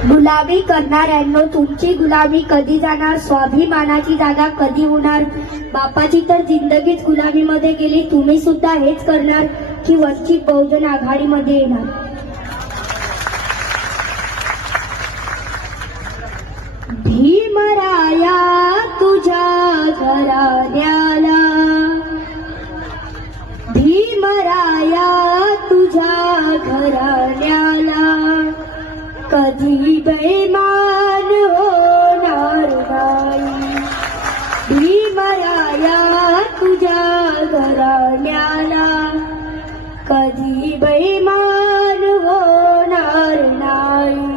गुलामी करणाऱ्यांनो, तुमची गुलामी कधी जाणार? स्वाभिमानाची जागा कधी होणार? बापाची तर जिंदगीच गुलामीमध्ये गेली. तुम्ही सुद्धा हेच करणार की वंचित बहुजन आघाडीमध्ये येणार? भीमराया तुझ्या घराण्याला, भीमराया तुझ्या घराण्याला कधी बेईमान होणार नाही. भीमराया तुझ्या घराण्याला कधी बेईमान होणार नाही.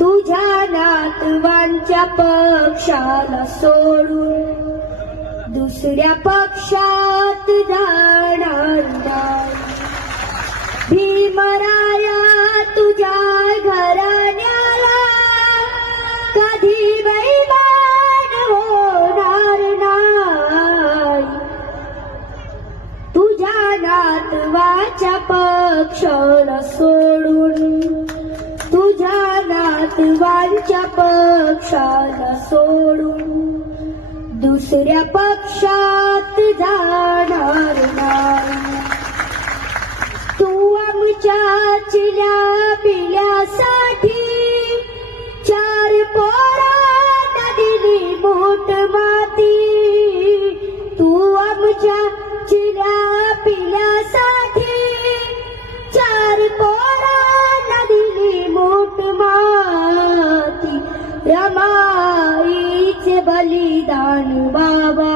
तुझ्या नातवांच्या पक्षाला सोडून दुसऱ्या पक्षात जाणार नाही. भीमराया तुझ्या घराण्याला कधी बेईमान होणार नाही. तुझ्या नातवाच्या पक्षाला सोडून, तुझ्या नातवांच्या पक्षाला सोडून दुसऱ्या पक्षात जाणार नाही. तू आमच्या चिल्या पिल्यासाठी चार पोरांना दिली मोठ माती. तू आमच्या चिल्या पिल्यासाठी चार पोरांना दिली मोठ माती. रमाईचे बलिदान बाबा,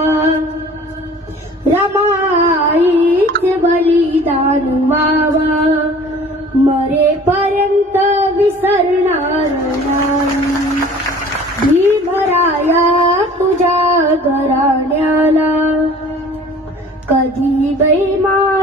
रमाईचे बलिदान बाबा मरेपर्यंत विसरणार नाही. भीमराया तुझ्या घराण्याला कधी बेईमान